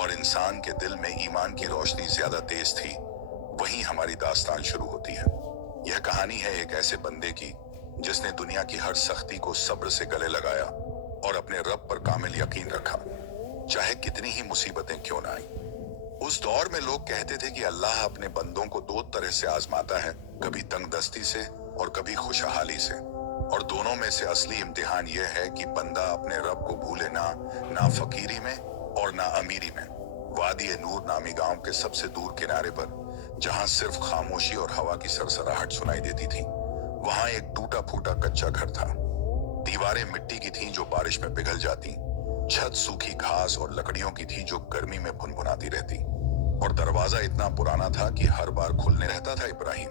और इंसान के दिल में ईमान की रोशनी ज्यादा तेज थी, वहीं हमारी दास्तान शुरू होती है। यह कहानी है एक ऐसे बंदे की जिसने दुनिया की हर सख्ती को सब्र से गले लगाया और अपने रब पर कामिल यकीन रखा, चाहे कितनी ही मुसीबतें क्यों ना आई। उस दौर में लोग कहते थे कि अल्लाह अपने बंदों को दो तरह से आजमाता है, कभी तंगदस्ती से और कभी खुशहाली से। और दोनों में से असली इम्तिहान यह है कि बंदा अपने रब को भूले ना फकीरी में और ना अमीरी में। वादी नूर नामी गांव के सबसे दूर किनारे पर, जहां सिर्फ खामोशी और हवा की सरसराहट सुनाई देती थी, वहां एक टूटा फूटा कच्चा घर था। दीवारें मिट्टी की थीं जो बारिश में पिघल जाती, छत सूखी घास और लकड़ियों की थी जो गर्मी में भुनभुनाती रहती, और दरवाजा इतना पुराना था कि हर बार खुलने रहता था। इब्राहिम,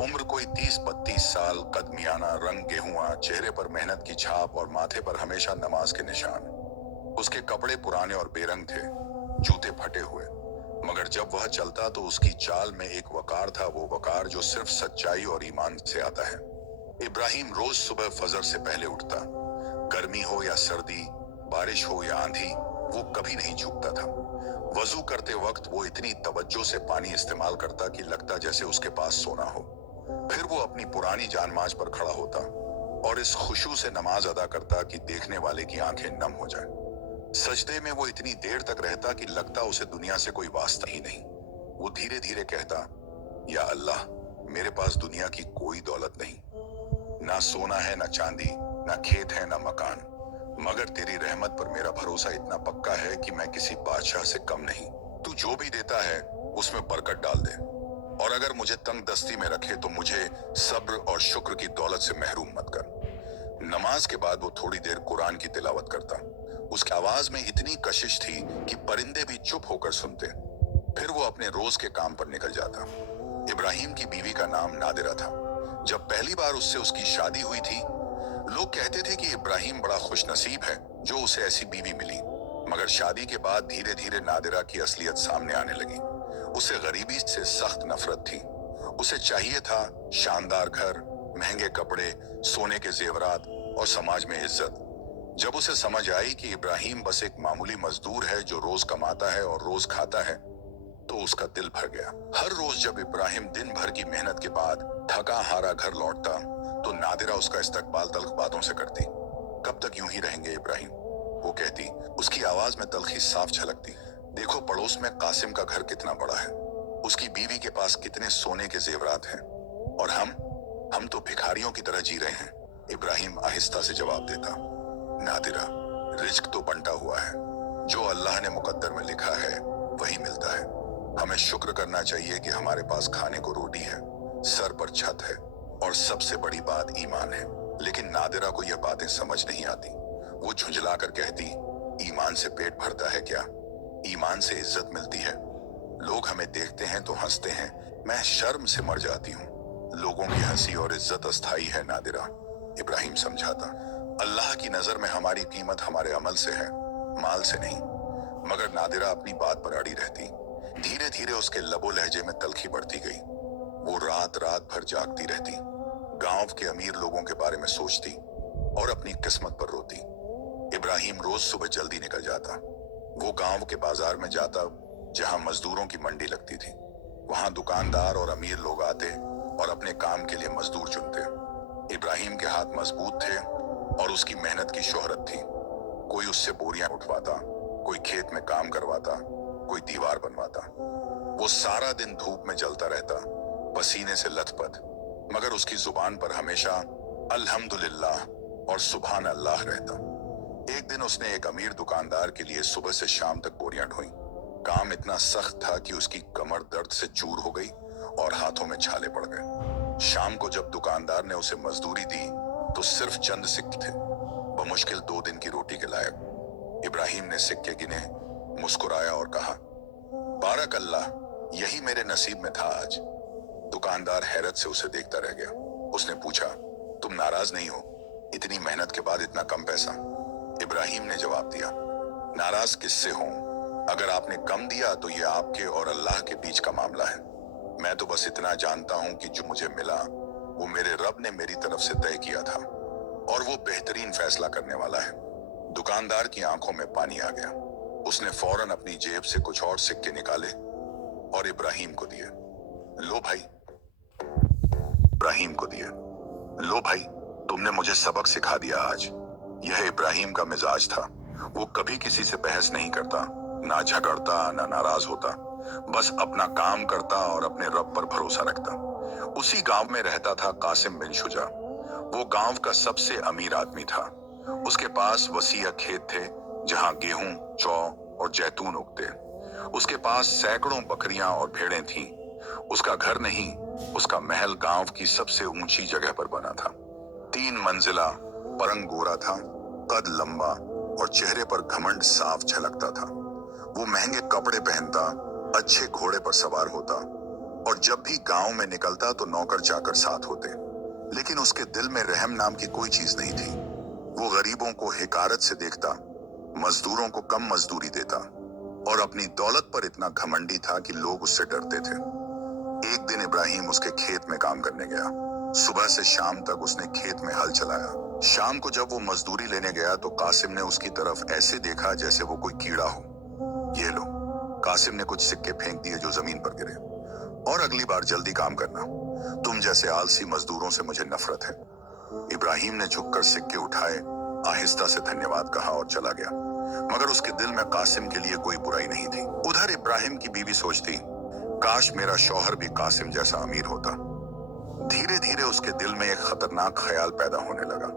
उम्र कोई 30-32 साल, कद मियाना, रंग गेहुआ, चेहरे पर मेहनत की छाप और माथे पर हमेशा नमाज के निशान। उसके कपड़े पुराने और बेरंग थे, जूते फटे हुए, मगर जब वह चलता तो उसकी चाल में एक वकार था, वो वकार जो सिर्फ सच्चाई और ईमान से आता है। इब्राहिम रोज सुबह फजर से पहले उठता, गर्मी हो या सर्दी, बारिश हो या आंधी, वो कभी नहीं झुकता था। वजू करते वक्त वो इतनी तवज्जो से पानी इस्तेमाल करता कि लगता जैसे उसके पास सोना हो। फिर वो अपनी पुरानी जानमाज पर खड़ा होता और इस खुशू से नमाज अदा करता कि देखने वाले की आंखें नम हो जाएं। सजदे में वो इतनी देर तक रहता कि लगता उसे दुनिया से कोई वास्ता ही नहीं। वो धीरे धीरे कहता, या अल्लाह, मेरे पास दुनिया की कोई दौलत नहीं, ना सोना है, ना चांदी, ना खेत है, ना मकान, मगर तेरी रहमत पर मेरा भरोसा इतना पक्का है कि मैं किसी बादशाह से कम नहीं। तू जो भी देता है उसमें बरकत डाल दे, और अगर मुझे तंग दस्ती में रखे तो मुझे सब्र और शुक्र की दौलत से महरूम मत कर। नमाज के बाद वो थोड़ी देर कुरान की तिलावत करता। उसकी आवाज में इतनी कशिश थी कि परिंदे भी चुप होकर सुनते। फिर वो अपने रोज के काम पर निकल जाता। इब्राहिम की बीवी का नाम नादिरा था। जब पहली बार उससे उसकी शादी हुई थी, लोग कहते थे कि इब्राहिम बड़ा खुशनसीब है जो उसे ऐसी बीवी मिली। मगर शादी के बाद धीरे धीरे नादिरा की असलियत सामने आने लगी। उसे गरीबी से सख्त नफरत थी। उसे चाहिए था शानदार घर, महंगे कपड़े, सोने के जेवरात और समाज में इज्जत। जब उसे समझ आई कि इब्राहिम बस एक मामूली मजदूर है जो रोज कमाता है और रोज खाता है, तो उसका दिल भर गया। हर रोज जब इब्राहिम दिन भर की मेहनत के बाद थका हारा घर लौटता, तो नादिरा उसका इस्तकबाल तल्ख बातों से करती। कब तक यूं ही रहेंगे इब्राहिम, वो कहती। उसकी आवाज में तल्खी साफ झलकती। देखो पड़ोस में कासिम का घर कितना बड़ा है, उसकी बीवी के पास कितने सोने के जेवरात हैं, और हम तो भिखारियों की तरह जी रहे हैं। इब्राहिम आहिस्ता से जवाब देता, नादिरा, रिज्क तो बंटा हुआ है, जो अल्लाह ने मुकद्दर में लिखा है वही मिलता है। हमें शुक्र करना चाहिए कि हमारे पास खाने को रोटी है, सर पर छत है, और सबसे बड़ी बात ईमान है। लेकिन नादिरा को यह बातें समझ नहीं आती। वो झुंझला कर कहती, ईमान से पेट भरता है क्या? ईमान से इज्जत मिलती है। लोग हमें देखते हैं तो हंसते हैं, मैं शर्म से मर जाती हूँ। लोगों की हंसी और इज्जत अस्थाई है नादिरा, इब्राहिम समझाता। अल्लाह की नजर में हमारी कीमत हमारे अमल से है, माल से नहीं। मगर नादिरा अपनी बात पर अड़ी रहती। धीरे धीरे उसके लबो लहजे में तल्खी बढ़ती गई। वो रात रात भर जागती रहती, गांव के अमीर लोगों के बारे में सोचती और अपनी किस्मत पर रोती। इब्राहिम रोज सुबह जल्दी निकल जाता। वो गांव के बाजार में जाता जहां मजदूरों की मंडी लगती थी। वहां दुकानदार और अमीर लोग आते और अपने काम के लिए मजदूर चुनते। इब्राहिम के हाथ मजबूत थे और उसकी मेहनत की शोहरत थी। कोई उससे बोरियां उठवाता, कोई खेत में काम करवाता, कोई दीवार बनवाता। वो सारा दिन धूप में जलता रहता, पसीने से लथपथ, मगर उसकी जुबान पर हमेशा अल्हम्दुलिल्लाह और सुभान अल्लाह रहता। एक दिन उसने एक अमीर दुकानदार के लिए सुबह से शाम तक बोरियां ढोई। काम इतना सख्त था कि उसकी कमर दर्द से चूर हो गई और हाथों में छाले पड़ गए। शाम को जब दुकानदार ने उसे मजदूरी दी तो सिर्फ चंद सिक्के थे, बमुश्किल 2 दिन की रोटी के लायक। इब्राहिम ने सिक्के गिने, मुस्कुराया और कहा, बारक अल्लाह, यही मेरे नसीब में था आज। दुकानदार हैरत से उसे देखता रह गया। उसने पूछा, तुम नाराज नहीं हो? इतनी मेहनत के बाद इतना कम पैसा? इब्राहिम ने जवाब दिया, नाराज किससे हूं? अगर आपने कम दिया तो यह आपके और अल्लाह के बीच का मामला है। मैं तो बस इतना जानता हूं कि जो मुझे मिला वो मेरे रब ने मेरी तरफ से तय किया था, और वो बेहतरीन फैसला करने वाला है। दुकानदार की आंखों में पानी आ गया। उसने फौरन अपनी जेब से कुछ और सिक्के निकाले और इब्राहिम को दिए। लो भाई। इब्राहिम को दिए। लो भाई, तुमने मुझे सबक सिखा दिया आज। यह इब्राहिम का मिजाज था। वो कभी किसी से बहस नहीं करता, ना झगड़ता, ना नाराज होता। बस अपना काम करता और अपने रब पर भरोसा रखता। उसी गांव में रहता था कासिम बिन शुजा। वो गांव का सबसे अमीर आदमी था। उसके पास वसीय खेत थे जहां गेहूं, जौ और जैतून उगते। उसके पास सैकड़ों बकरियां और भेड़ें थीं। उसका घर नहीं, उसका महल गांव की सबसे ऊंची जगह पर बना था। 3 मंजिला, पलंग गोरा था, कद लंबा और चेहरे पर घमंड साफ झलकता था। वो महंगे कपड़े पहनता, अच्छे घोड़े पर सवार होता और जब भी गांव में निकलता तो नौकर चाकर साथ होते। लेकिन उसके दिल में रहम नाम की कोई चीज नहीं थी। वो गरीबों को हिकारत से देखता, मजदूरों को कम मजदूरी देता और अपनी दौलत पर इतना घमंडी था कि लोग उससे डरते थे। एक दिन इब्राहिम उसके खेत में काम करने गया। सुबह से शाम तक उसने खेत में हल चलाया। शाम को जब वो मजदूरी लेने गया तो कासिम ने उसकी तरफ ऐसे देखा जैसे वो कोई कीड़ा हो। ये लो। कासिम ने कुछ सिक्के फेंक दिए जो जमीन पर गिरे। और अगली बार जल्दी काम करना। तुम जैसे आलसी मजदूरों से मुझे नफरत है। इब्राहिम ने झुककर सिक्के उठाए, आहिस्ता से धन्यवाद कहा और चला गया। मगर उसके दिल में कासिम के लिए कोई बुराई नहीं थी। उधर इब्राहिम की बीवी सोचती, काश मेरा शौहर भी कासिम जैसा अमीर होता। धीरे धीरे उसके दिल में एक खतरनाक ख्याल पैदा होने लगा।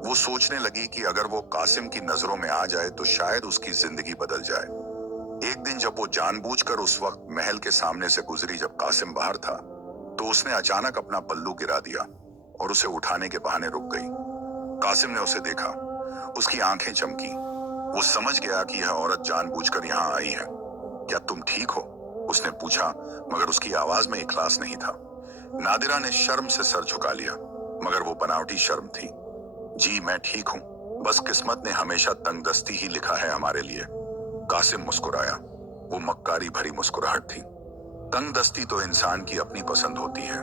वो सोचने लगी कि अगर वो कासिम की नजरों में आ जाए तो शायद उसकी जिंदगी बदल जाए। एक दिन जब वो जानबूझकर उस वक्त महल के सामने से गुजरी जब कासिम बाहर था, तो उसने अचानक अपना पल्लू गिरा दिया और उसे उठाने के बहाने रुक गई। कासिम ने उसे देखा, उसकी आंखें चमकी। वो समझ गया कि यह औरत जानबूझकर यहाँ आई है। क्या तुम ठीक हो? उसने पूछा, मगर उसकी आवाज में इखलास नहीं था। नादिरा ने शर्म से सर झुका लिया, मगर वो बनावटी शर्म थी। जी मैं ठीक हूँ, बस किस्मत ने हमेशा तंगदस्ती ही लिखा है हमारे लिए। कासिम मुस्कुराया। वो मक्कारी भरी मुस्कुराहट थी। तंगदस्ती तो इंसान की अपनी पसंद होती है।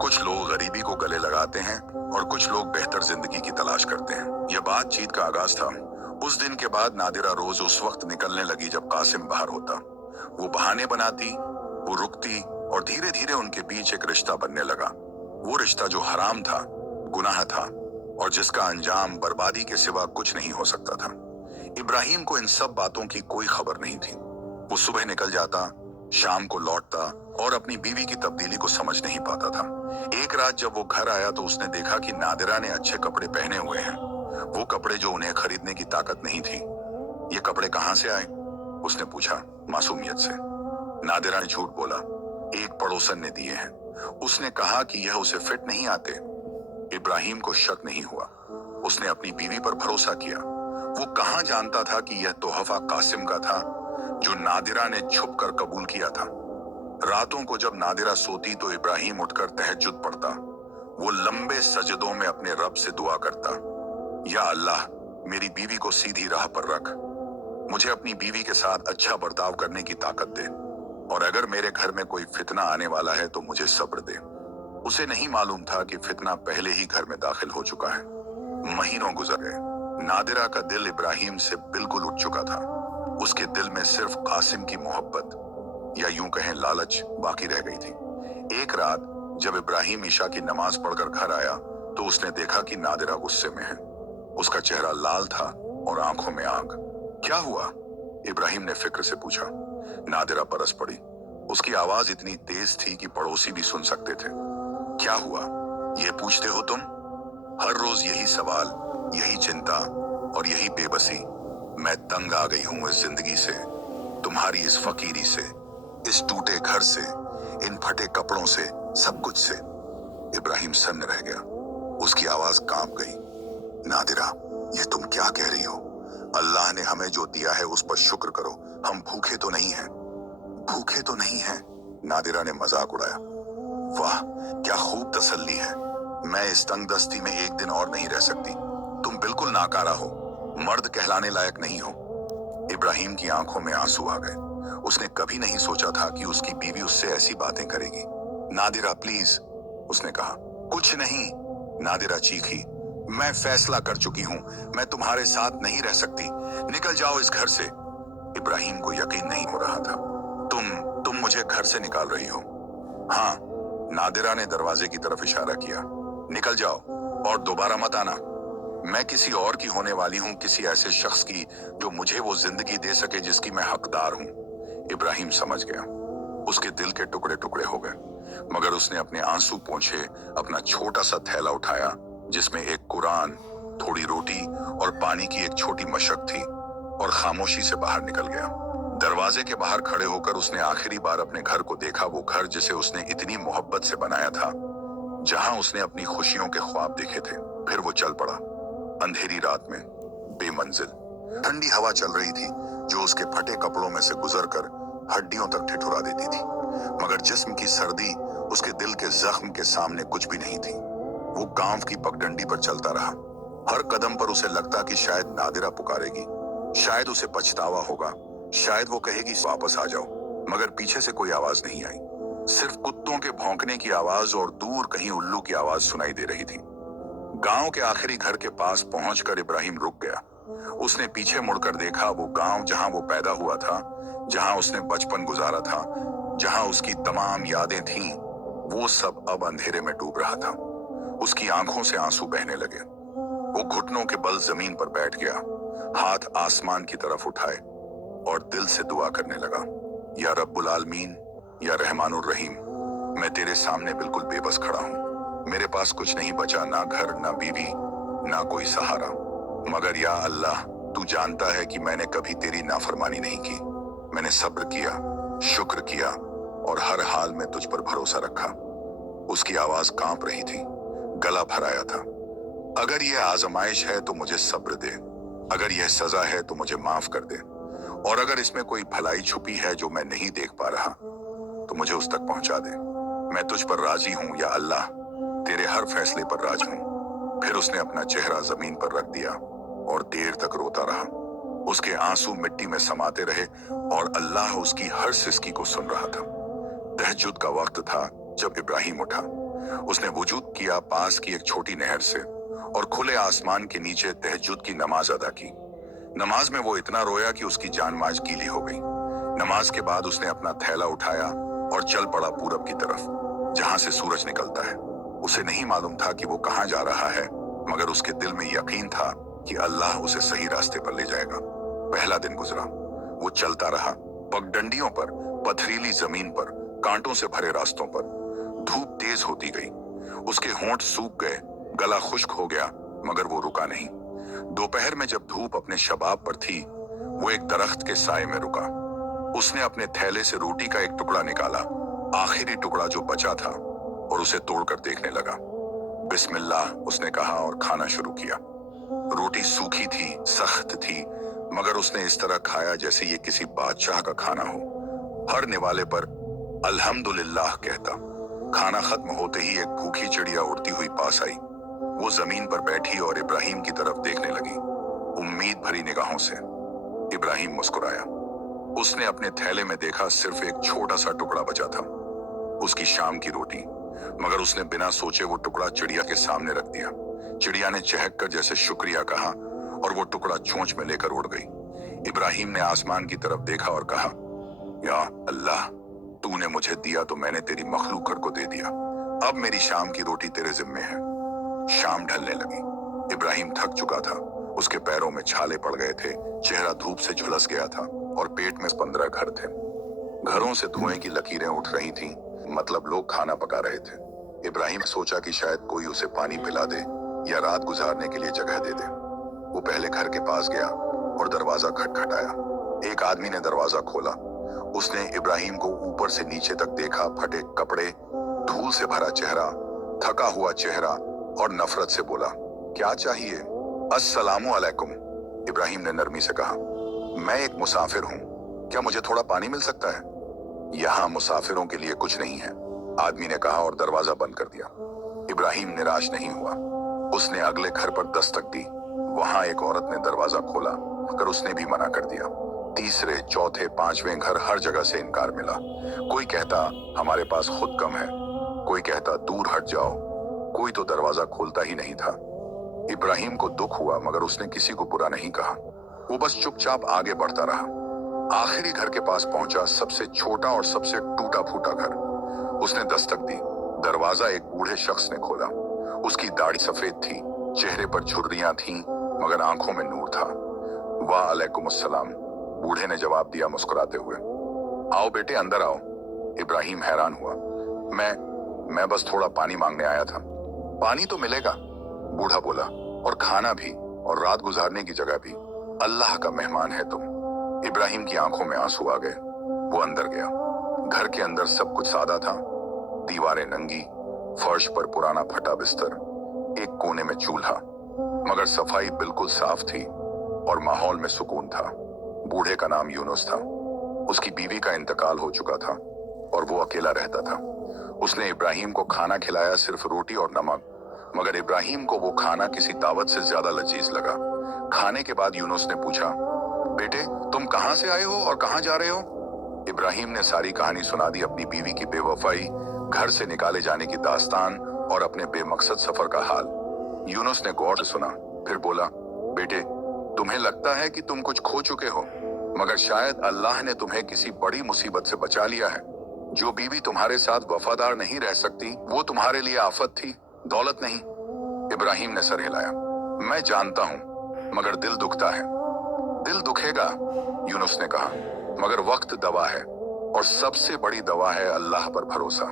कुछ लोग गरीबी को गले लगाते हैं और कुछ लोग बेहतर जिंदगी की तलाश करते हैं। यह बातचीत का आगाज था। उस दिन के बाद नादिरा रोज उस वक्त निकलने लगी जब कासिम बाहर होता। वो बहाने बनाती, वो रुकती और धीरे धीरे उनके बीच एक रिश्ता बनने लगा। वो रिश्ता जो हराम था, गुनाह था और जिसका अंजाम बर्बादी के सिवा कुछ नहीं हो सकता था। इब्राहिम को इन सब बातों की कोई खबर नहीं थी। वो सुबह निकल जाता, शाम को लौटता और अपनी बीवी की तब्दीली को समझ नहीं पाता था। एक रात जब वो घर आया तो उसने देखा कि नादिरा ने अच्छे कपड़े पहने हुए हैं, वो कपड़े जो उन्हें खरीदने की ताकत नहीं थी। ये कपड़े कहाँ से आए? उसने पूछा मासूमियत से। नादिरा ने झूठ बोला, एक पड़ोसन ने दिए हैं। उसने कहा कि यह उसे फिट नहीं आते। इब्राहिम को शक नहीं हुआ। उसने अपनी बीवी पर भरोसा किया। वो कहाँ जानता था कि यह तोहफा कासिम का था, जो नादिरा ने छुपकर कबूल किया था। रातों को जब नादिरा सोती तो इब्राहिम उठकर तहज्जुद पढ़ता। वो लंबे सजदों में अपने रब से दुआ करता, या अल्लाह, मेरी बीवी को सीधी राह पर रख। मुझे अपनी बीवी के साथ अच्छा बर्ताव करने की ताकत दे, और अगर मेरे घर में कोई फितना आने वाला है तो मुझे सब्र दे। उसे नहीं मालूम था कि फितना पहले ही घर में दाखिल हो चुका है। महीनों गुजर गए। नादिरा का दिल इब्राहिम से बिल्कुल उठ चुका था। उसके दिल में सिर्फ कासिम की मोहब्बत, या यूं कहें लालच, बाकी रह गई थी। एक रात जब इब्राहिम ईशा की नमाज पढ़कर घर आया तो उसने देखा कि नादिरा गुस्से में है। उसका चेहरा लाल था और आंखों में आग। क्या हुआ? इब्राहिम ने फिक्र से पूछा। नादिरा बरस पड़ी। उसकी आवाज इतनी तेज थी कि पड़ोसी भी सुन सकते थे। क्या हुआ? ये पूछते हो तुम? हर रोज यही सवाल, यही चिंता और यही बेबसी। मैं तंग आ गई हूं इस जिंदगी से, तुम्हारी इस फकीरी से, इस टूटे घर से, इन फटे कपड़ों से, सब कुछ से। इब्राहिम सन्न रह गया। उसकी आवाज कांप गई। नादिरा, ये तुम क्या कह रही हो? अल्लाह ने हमें जो दिया है उस पर शुक्र करो। हम भूखे तो नहीं हैं। भूखे तो नहीं हैं, नादिरा ने मजाक उड़ाया। वाह, क्या खूब तसल्ली है। मैं इस तंगदस्ती में एक दिन और नहीं रह सकती। तुम बिल्कुल नाकारा हो, मर्द कहलाने लायक नहीं हो। इब्राहिम की आंखों में आंसू आ गए। उसने कभी नहीं सोचा था कि उसकी बीवी उससे ऐसी बातें करेगी। नादिरा प्लीज, उसने कहा। कुछ नहीं, नादिरा चीखी। मैं फैसला कर चुकी हूं, मैं तुम्हारे साथ नहीं रह सकती। निकल जाओ इस घर से। इब्राहिम को यकीन नहीं हो रहा था। तुम मुझे घर से निकाल रही हो? हाँ, नादिरा ने दरवाजे की तरफ इशारा किया। निकल जाओ और दोबारा मत आना। मैं किसी और की होने वाली हूँ, किसी ऐसे शख्स की जो मुझे वो जिंदगी दे सके जिसकी मैं हकदार हूँ। इब्राहिम समझ गया। उसके दिल के टुकड़े टुकड़े हो गए, मगर उसने अपने आंसू पोंछे अपना छोटा सा थैला उठाया जिसमें एक कुरान, थोड़ी रोटी और पानी की एक छोटी मशक थी, और खामोशी से बाहर निकल गया। दरवाजे के बाहर खड़े होकर उसने आखिरी बार अपने घर को देखा, वो घर जिसे उसने इतनी मोहब्बत से बनाया था, जहां उसने अपनी खुशियों के ख्वाब देखे थे। फिर वो चल पड़ा। अंधेरी रात में बेमंजिल ठंडी हवा चल रही थी जो उसके फटे कपड़ों में से गुजरकर हड्डियों तक ठिठुरा देती थी, मगर जिस्म की सर्दी उसके दिल के जख्म के सामने कुछ भी नहीं थी। वो गांव की पगडंडी पर चलता रहा। हर कदम पर उसे लगता कि शायद नादिरा पुकारेगी, शायद उसे पछतावा होगा, शायद वो कहेगी वापस आ जाओ, मगर पीछे से कोई आवाज नहीं आई। सिर्फ कुत्तों के भौंकने की आवाज और दूर कहीं उल्लू की आवाज सुनाई दे रही थी। गांव के आखिरी घर के पास पहुंचकर इब्राहिम रुक गया। उसने पीछे मुड़कर देखा। वो गांव जहां वो पैदा हुआ था, जहां उसने बचपन गुजारा था, जहां उसकी तमाम यादें थीं, वो सब अब अंधेरे में डूब रहा था। उसकी आंखों से आंसू बहने लगे। वो घुटनों के बल जमीन पर बैठ गया, हाथ आसमान की तरफ उठाए और दिल से दुआ करने लगा। या रब्बुल आलमीन, या रहमानुर रहीम, मैं तेरे सामने बिल्कुल बेबस खड़ा हूँ। मेरे पास कुछ नहीं बचा, ना घर, ना बीवी, ना कोई सहारा, मगर या अल्लाह, तू जानता है कि मैंने कभी तेरी नाफरमानी नहीं की। मैंने सब्र किया, शुक्र किया और हर हाल में तुझ पर भरोसा रखा। उसकी आवाज कांप रही थी, गला भर आया था। अगर यह आजमाइश है तो मुझे सब्र दे, अगर यह सजा है तो मुझे माफ कर दे, और अगर इसमें कोई भलाई छुपी है जो मैं नहीं देख पा रहा तो मुझे उस तक पहुंचा दे। मैं तुझ पर राजी हूं या अल्लाह, तेरे हर फैसले पर राज हूं। फिर उसने अपना चेहरा जमीन पर रख दिया और देर तक रोता रहा। उसके आंसू मिट्टी में समाते रहे और अल्लाह उसकी हर सिसकी को सुन रहा था। तहज्जुद का वक्त था जब इब्राहिम उठा। उसने वुजूद किया पास की एक छोटी नहर से और खुले आसमान के नीचे तहज्जुद की नमाज अदा की। नमाज में वो इतना रोया कि उसकी जान माज गीली हो गई। नमाज के बाद उसने अपना थैला उठाया और चल पड़ा पूरब की तरफ, जहां से सूरज निकलता है। उसे नहीं मालूम था कि वो कहां जा रहा है, मगर उसके दिल में यकीन था कि अल्लाह उसे सही रास्ते पर ले जाएगा। पहला दिन गुजरा। वो चलता रहा, पगडंडियों पर, पथरीली जमीन पर, कांटों से भरे रास्तों पर। धूप तेज होती गई, उसके होंठ सूख गए, गला खुश्क हो गया, मगर वो रुका नहीं। दोपहर में जब धूप अपने शबाब पर थी, वो एक दरख्त के साए में रुका। उसने अपने थैले से रोटी का एक टुकड़ा निकाला, आखिरी टुकड़ा जो बचा था, और उसे तोड़कर देखने लगा। बिस्मिल्लाह उसने कहा और खाना शुरू किया। रोटी सूखी थी, सख्त थी, मगर उसने इस तरह खाया जैसे ये किसी बादशाह का खाना हो। हर निवाले पर अल्हम्दुलिल्लाह कहता। खाना खत्म होते ही एक भूखी चिड़िया उड़ती हुई पास आई। वो जमीन पर बैठी और इब्राहिम की तरफ देखने लगी, उम्मीद भरी निगाहों से। इब्राहिम मुस्कुराया। उसने अपने थैले में देखा, सिर्फ एक छोटा सा टुकड़ा बचा था, उसकी शाम की रोटी, मगर उसने बिना सोचे वो टुकड़ा चिड़िया के सामने रख दिया। चिड़िया ने चहक कर जैसे शुक्रिया कहा और वो टुकड़ा चोंच में लेकर उड़ गई। इब्राहिम ने आसमान की तरफ देखा और कहा, या अल्लाह, तूने मुझे दिया तो मैंने तेरी मखलूक को दे दिया। अब मेरी शाम की रोटी तेरे जिम्मे है। शाम ढलने लगी। इब्राहिम थक चुका था, उसके पैरों में छाले पड़ गए थे, चेहरा धूप से झुलस गया था और पेट में 15 घर थे। घरों से धुएं की लकीरें उठ रही थीं, मतलब लोग खाना पका रहे थे। इब्राहिम सोचा कि शायद कोई उसे पानी पिला दे या रात गुजारने के लिए जगह दे दे। वो पहले घर के पास गया और दरवाजा खटखटाया। एक आदमी ने दरवाजा खोला। उसने इब्राहिम को ऊपर से नीचे तक देखा, फटे कपड़े, धूल से भरा चेहरा, थका हुआ चेहरा, और नफरत से बोला, क्या चाहिए? अस्सलामु अलैकुम। इब्राहिम ने नरमी से कहा, मैं एक मुसाफिर हूँ, क्या मुझे थोड़ा पानी मिल सकता है? यहाँ मुसाफिरों के लिए कुछ नहीं है, आदमी ने कहा और दरवाजा बंद कर दिया। इब्राहिम निराश नहीं हुआ। उसने अगले घर पर दस्तक दी। वहां एक औरत ने दरवाजा खोला, मगर उसने भी मना कर दिया। तीसरे, चौथे, पांचवें घर, हर जगह से इनकार मिला। कोई कहता हमारे पास खुद कम है, कोई कहता दूर हट जाओ, कोई तो दरवाजा खोलता ही नहीं था। इब्राहिम को दुख हुआ, मगर उसने किसी को बुरा नहीं कहा। वो बस चुपचाप आगे बढ़ता रहा। आखिरी घर के पास पहुंचा, सबसे छोटा और सबसे टूटा फूटा घर। उसने दस्तक दी। दरवाजा एक बूढ़े शख्स ने खोला। उसकी दाढ़ी सफेद थी, चेहरे पर झुर्रियां थीं, मगर आंखों में नूर था। वाह अलैकुम अस्सलाम, बूढ़े ने जवाब दिया मुस्कुराते हुए। आओ बेटे, अंदर आओ। इब्राहिम हैरान हुआ। मैं बस थोड़ा पानी मांगने आया था। पानी तो मिलेगा, बूढ़ा बोला, और खाना भी, और रात गुजारने की जगह भी। अल्लाह का मेहमान है तुम। इब्राहिम की आंखों में आंसू आ गए। वो अंदर गया। घर के अंदर सब कुछ सादा था। दीवारें नंगी, फर्श पर पुराना फटा बिस्तर, एक कोने में चूल्हा, मगर सफाई बिल्कुल साफ थी और माहौल में सुकून था। बूढ़े का नाम यूनुस था। उसकी बीवी का इंतकाल हो चुका था और वो अकेला रहता था। उसने इब्राहिम को खाना खिलाया, सिर्फ रोटी और नमक, मगर इब्राहिम को वो खाना किसी दावत से ज्यादा लजीज लगा। खाने के बाद यूनुस ने पूछा, बेटे तुम कहां से आए हो और कहां जा रहे हो? इब्राहिम ने सारी कहानी सुना दी, अपनी बीवी की बेवफाई, घर से निकाले जाने की दास्तान और अपने बेमकसद सफर का हाल। यूनुस ने गौर से सुना, फिर बोला, बेटे तुम्हें लगता है कि तुम कुछ खो चुके हो, मगर शायद अल्लाह ने तुम्हें किसी बड़ी मुसीबत से बचा लिया है। जो बीवी तुम्हारे साथ वफादार नहीं रह सकती, वो तुम्हारे लिए आफत थी, दौलत नहीं। इब्राहिम ने सर हिलाया। मैं जानता हूं, मगर दिल दुखता है। दिल दुखेगा, यूनुस ने कहा, मगर वक्त दवा है, और सबसे बड़ी दवा है अल्लाह पर भरोसा।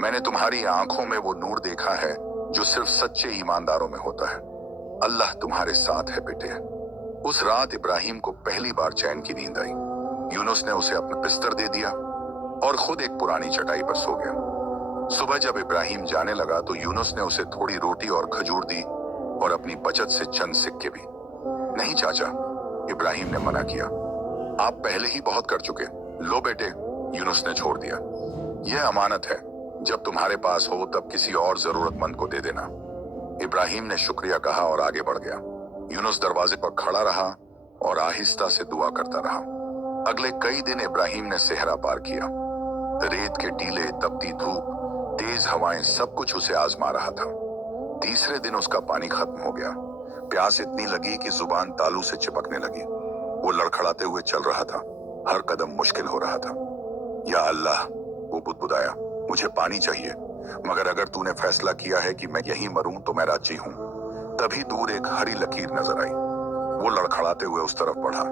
मैंने तुम्हारी आंखों में वो नूर देखा है जो सिर्फ सच्चे ईमानदारों में होता है। अल्लाह तुम्हारे साथ है बेटे। उस रात इब्राहिम को पहली बार चैन की नींद आई। यूनुस ने उसे अपना बिस्तर दे दिया और खुद एक पुरानी चटाई पर सो गया। सुबह जब इब्राहिम जाने लगा तो यूनुस ने उसे थोड़ी रोटी और खजूर दी और अपनी बचत से चंद सिक्के भी। नहीं चाचा, इब्राहिम ने मना किया, आप पहले ही बहुत कर चुके। लो बेटे, यूनुस ने छोड़ दिया। यह अमानत है, जब तुम्हारे पास हो तब किसी और जरूरतमंद को दे देना। इब्राहिम ने शुक्रिया कहा और आगे बढ़ गया। यूनुस दरवाजे पर खड़ा रहा और आहिस्ता से दुआ करता रहा। अगले कई दिन इब्राहिम ने सहरा पार किया। रेत के टीले, तपती धूप, तेज हवाएं, सब कुछ उसे आजमा रहा था। तीसरे दिन उसका पानी खत्म हो गया। प्यास इतनी लगी कि जुबान तालू से चिपकने लगी। वो लड़खड़ाते हुए चल रहा था, हर कदम मुश्किल हो रहा था। या अल्लाह, वो बुदबुदाया, मुझे पानी चाहिए, मगर अगर तूने फैसला किया है कि मैं यहीं मरूं तो मैं राजी हूं। तभी दूर एक हरी लकीर नजर आई। वो लड़खड़ाते हुए उस तरफ बढ़ा।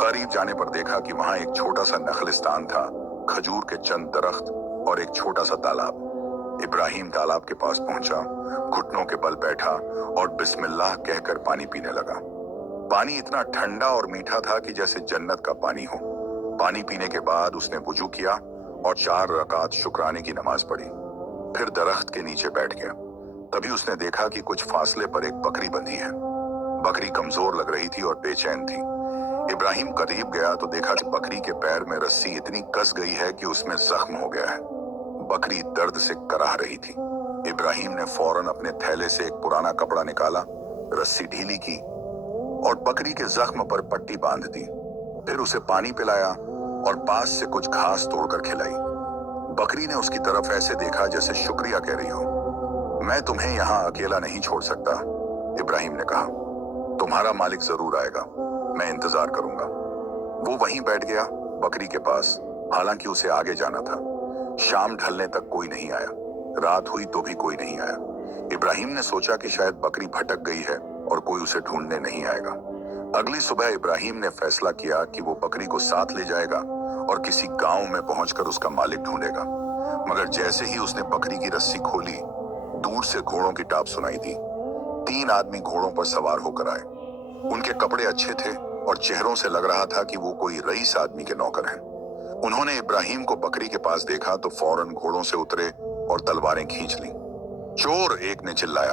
करीब जाने पर देखा कि वहां एक छोटा सा नखलिस्तान था, खजूर के चंद दरख्त और एक छोटा सा तालाब। इब्राहिम तालाब के पास पहुंचा, घुटनों के बल बैठा और बिस्मिल्लाह कहकर पानी पीने लगा। पानी इतना ठंडा और मीठा था कि जैसे जन्नत का पानी हो। पानी पीने के बाद उसने वुजू किया और 4 रकात शुक्राने की नमाज पढ़ी। फिर दरख्त के नीचे बैठ गया। तभी उसने देखा कि कुछ फासले पर एक बकरी बंधी है। बकरी कमजोर लग रही थी और बेचैन थी। इब्राहिम करीब गया तो देखा कि बकरी के पैर में रस्सी इतनी कस गई है कि उसमें जख्म हो गया है। बकरी दर्द से कराह रही थी। इब्राहिम ने फौरन अपने थैले से एक पुराना कपड़ा निकाला, रस्सी ढीली की और बकरी के जख्म पर पट्टी बांध दी। फिर उसे पानी पिलाया और पास से कुछ घास तोड़कर खिलाई। बकरी ने उसकी तरफ ऐसे देखा जैसे शुक्रिया कह रही हो। मैं तुम्हें यहाँ अकेला नहीं छोड़ सकता, इब्राहिम ने कहा। तुम्हारा मालिक जरूर आएगा, मैं इंतजार करूंगा। वो वहीं बैठ गया, बकरी के पास, हालांकि उसे आगे जाना था। शाम ढलने तक कोई नहीं आया। रात हुई तो भी कोई नहीं आया। इब्राहिम ने सोचा कि शायद बकरी भटक गई है और कोई उसे ढूंढने नहीं आएगा। अगली सुबह इब्राहिम ने फैसला किया कि वो बकरी को साथ ले जाएगा और किसी गांव में पहुंचकर उसका मालिक ढूंढेगा। मगर जैसे ही उसने बकरी की रस्सी खोली, दूर से घोड़ों की टाप सुनाई दी। 3 आदमी घोड़ों पर सवार होकर आए। उनके कपड़े अच्छे थे और चेहरों से लग रहा था कि वो कोई रईस आदमी के नौकर हैं। उन्होंने इब्राहिम को बकरी के पास देखा तो फौरन घोड़ों से उतरे और तलवारें खींच ली। चोर, एक ने चिल्लाया,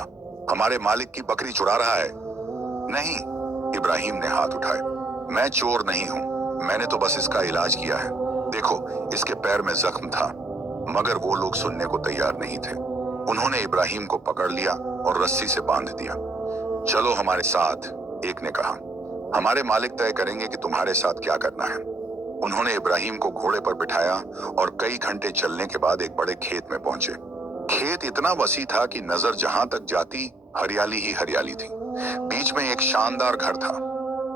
हमारे मालिक की बकरी चुरा रहा है। नहीं, इब्राहिम ने हाथ उठाए, मैं चोर नहीं हूं, मैंने तो बस इसका इलाज किया है। देखो, इसके पैर में जख्म था। मगर वो लोग सुनने को तैयार नहीं थे। उन्होंने इब्राहिम को पकड़ लिया और रस्सी से बांध दिया। चलो हमारे साथ, एक ने कहा, हमारे मालिक तय करेंगे कि तुम्हारे साथ क्या करना है। उन्होंने इब्राहिम को घोड़े पर बिठाया और कई घंटे चलने के बाद एक बड़े खेत में पहुंचे। खेत इतना वसी था कि नजर जहां तक जाती हरियाली ही हरियाली थी। बीच में एक शानदार घर था।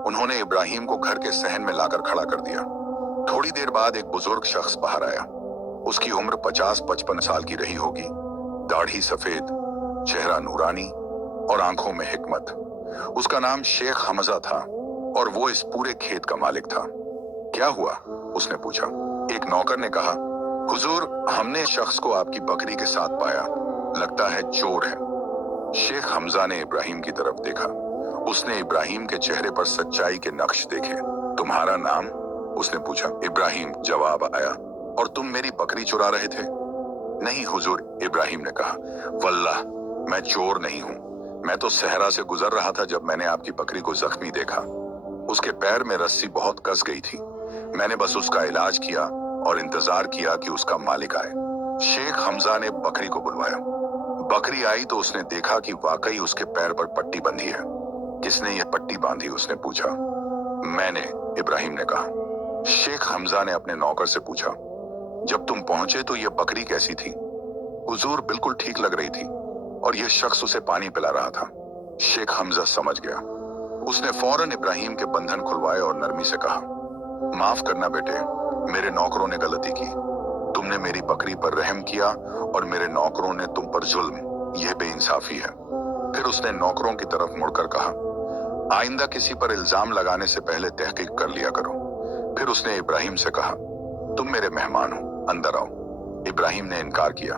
उन्होंने इब्राहिम को घर के सहन में लाकर खड़ा कर दिया। थोड़ी देर बाद एक बुजुर्ग शख्स बाहर आया। उसकी उम्र 50-55 साल की रही होगी। दाढ़ी सफेद, चेहरा नूरानी और आंखों में हिकमत। उसका नाम शेख हमजा था और वो इस पूरे खेत का मालिक था। क्या हुआ? उसने पूछा। एक नौकर ने कहा, हुजूर, हमने शख्स को आपकी बकरी के साथ पाया, लगता है चोर है। शेख हमजा ने इब्राहिम की तरफ देखा। उसने इब्राहिम के चेहरे पर सच्चाई के नक्श देखे। तुम्हारा नाम? उसने पूछा। इब्राहिम जवाब आया। और तुम मेरी बकरी चुरा रहे थे? नहीं हुजूर, इब्राहिम ने कहा। वल्लाह, मैं चोर नहीं हूँ। मैं तो सहरा से गुजर रहा था जब मैंने आपकी बकरी को जख्मी देखा। उसके पैर में रस्सी बहुत कस गई थी। मैंने बस उसका इलाज किया और इंतजार किया कि उसका मालिक आए। शेख हमजा ने बकरी को बुलवाया। बकरी आई तो उसने देखा कि वाकई उसके पैर पर पट्टी बंधी है। किसने ये पट्टी बांधी? उसने पूछा। मैंने, इब्राहिम ने कहा। शेख हमजा ने अपने नौकर से पूछा, जब तुम पहुंचे तो ये बकरी कैसी थी? हुजूर, बिल्कुल ठीक लग रही थी और ये शख्स उसे पानी पिला रहा था। शेख हमजा समझ गया। उसने फौरन इब्राहिम के बंधन खुलवाए और नरमी से कहा, माफ करना बेटे, मेरे नौकरों ने गलती की। तुमने मेरी बकरी पर रहम किया और मेरे नौकरों ने तुम पर जुल्म। यह बेइंसाफी है। फिर उसने नौकरों की तरफ मुड़कर कहा, आइंदा किसी पर इल्जाम लगाने से पहले तहकीक कर लिया करो। फिर उसने इब्राहिम से कहा, तुम मेरे मेहमान हो, अंदर आओ। इब्राहिम ने इनकार किया।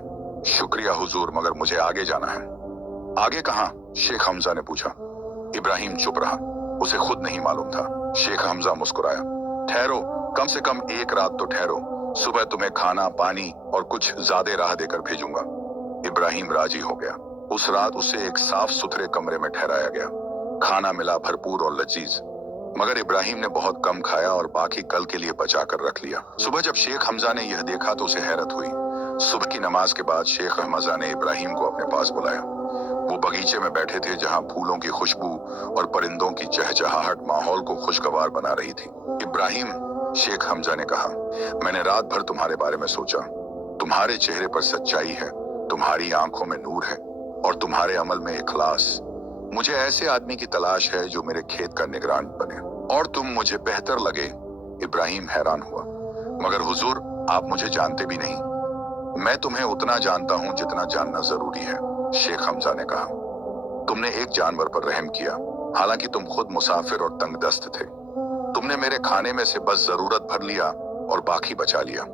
शुक्रिया हुजूर, मगर मुझे आगे जाना है। आगे कहां? शेख हमजा ने पूछा। इब्राहिम चुप रहा। उसे खुद नहीं मालूम था। शेख हमजा मुस्कुराया। ठहरो, कम से कम एक रात तो ठहरो। सुबह तुम्हें खाना, पानी और कुछ ज्यादा राह देकर भेजूंगा। इब्राहिम राजी हो गया। उस रात उसे एक साफ सुथरे कमरे में ठहराया गया। खाना मिला भरपूर और लजीज, मगर इब्राहिम ने बहुत कम खाया और बाकी कल के लिए बचा कर रख लिया। सुबह जब शेख हमजा ने यह देखा तो उसे हैरत हुई। सुबह की नमाज के बाद शेख हमजा ने इब्राहिम को अपने पास बुलाया। वो बगीचे में बैठे थे जहां फूलों की खुशबू और परिंदों की चहचहाहट माहौल को खुशगवार बना रही थी। इब्राहिम, शेख हमजा ने कहा, मैंने रात भर तुम्हारे बारे में सोचा। तुम्हारे चेहरे पर सच्चाई है, तुम्हारी आंखों में नूर है और तुम्हारे अमल में इखलास। मुझे ऐसे आदमी की तलाश है जो मेरे खेत का निगरान बने और तुम मुझे बेहतर लगे। इब्राहिम हैरान हुआ। मगर हुजूर, आप मुझे जानते भी नहीं। मैं तुम्हें उतना जानता हूं जितना जानना जरूरी है, शेख हमजा ने कहा। तुमने एक जानवर पर रहम किया, हालांकि तुम खुद मुसाफिर और तंगदस्त थे। तुमने मेरे खाने में से बस जरूरत भर लिया और बाकी बचा लिया।